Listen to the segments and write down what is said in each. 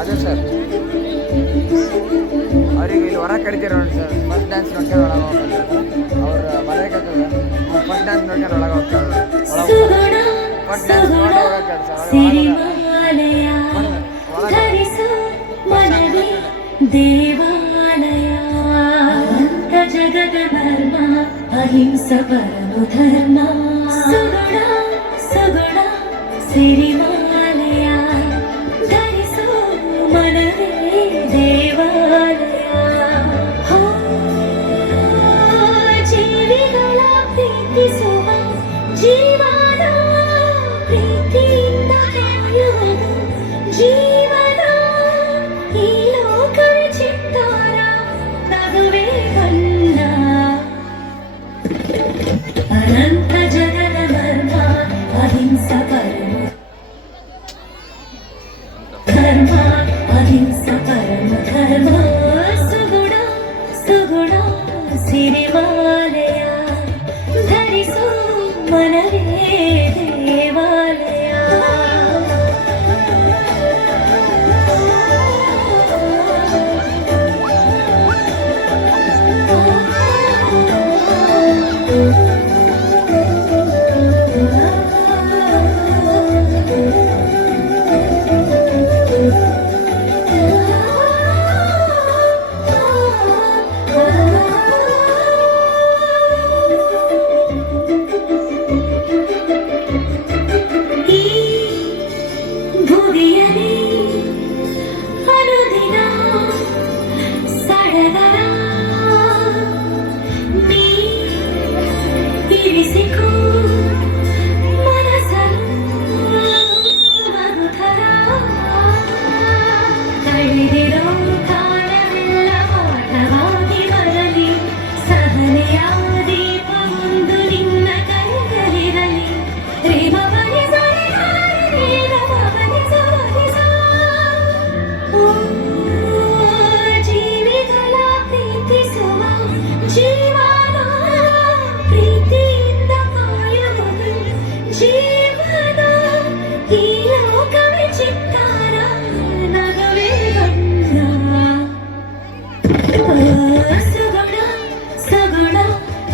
ಅದೇ ಸರ್ ಅವ್ರಿಗೆ ಇಲ್ಲಿ ಹೊರ ಕರಿತೀರ ನೋಡಿ ಸರ್. ಫಸ್ಟ್ ಡ್ಯಾನ್ಸ್ ನೋಡ್ಕೊಂಡು ಒಳಗೆ ಹೋಗ್ತಾರೆ ಅವ್ರ ಮನೆಗೆ ಆಗ್ತದೆ. ಫಸ್ಟ್ ಡ್ಯಾನ್ಸ್ ನೋಡ್ಕೊಂಡು ಒಳಗೆ ಹೋಗ್ತಾರೆ. ಫಸ್ಟ್ ಡ್ಯಾನ್ಸ್ ನೋಡಿ ಹೋಗಕ್ಕೆ ದೇವಾಲಯ ಜಗದ ಮರ್ಮ ಅಹಿಂಸ ಪರಮ ಧರ್ಮ ಸುಗುಣ ಸುಗುಣ ಸಿರಿಮಾಲಯ ಧರಿಸು ಮನವೇ ದೇವಾಲಯ ಹೋ ಜೀವಿಗಳ ಪ್ರೀತಿಸುವ ಜೀವನ ಪ್ರೀತಿಯಿಂದ ಕಾಯುವುದು ಜೀವನ ಈ ಲೋಕವೇ ಚಿತ್ತಾರ ನಗುವೆ ಬಣ್ಣ ಅನಂತ ಜಗದ ಮರ್ಮ ಅಹಿಂಸ ಪರಮ ಧರ್ಮ ಅಹಿಂಸ ಪರಮ ಧರ್ಮ ಸುಗುಣ ಸುಗುಣ ಸಿರಿಮಾಲಯ ಧರಿಸು ಮನವೇ ದೇವಾಲಯ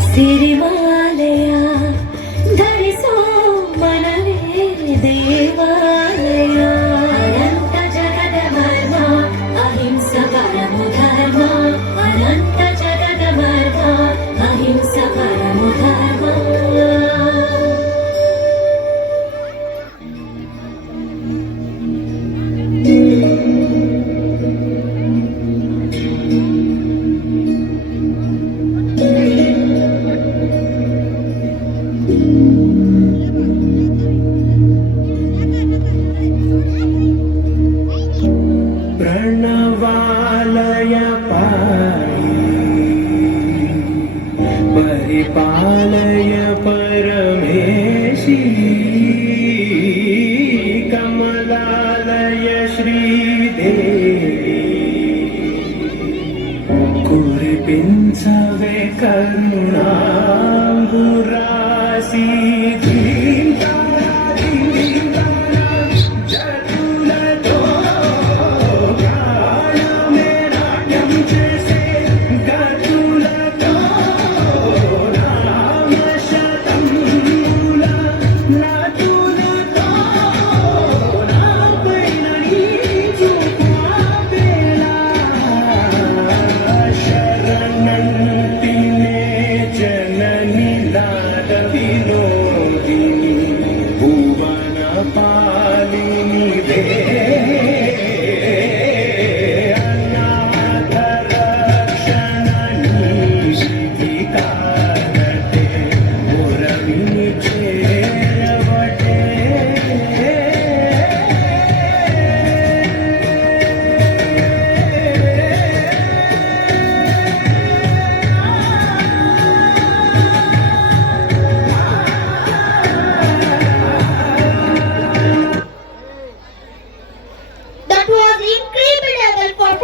ಸಿರಿಮಾಲಯ ಧರಿಸೋ ಮನವೇ ದೇವಾಲಯ ಅನಂತ ಜಗದ ಮರ್ಮ ಅಹಿಂಸ ಪರಮ ಧರ್ಮ ಅನಂತ ಜಗದ ಮರ್ಮ ಅಹಿಂಸ ಪರಮ ಧರ್ಮ प्रणवालय पाहि परिपालय परमेशी Kamalalaya Sridevi कुरिपिंचवे करुणांबुरासी That was incredible for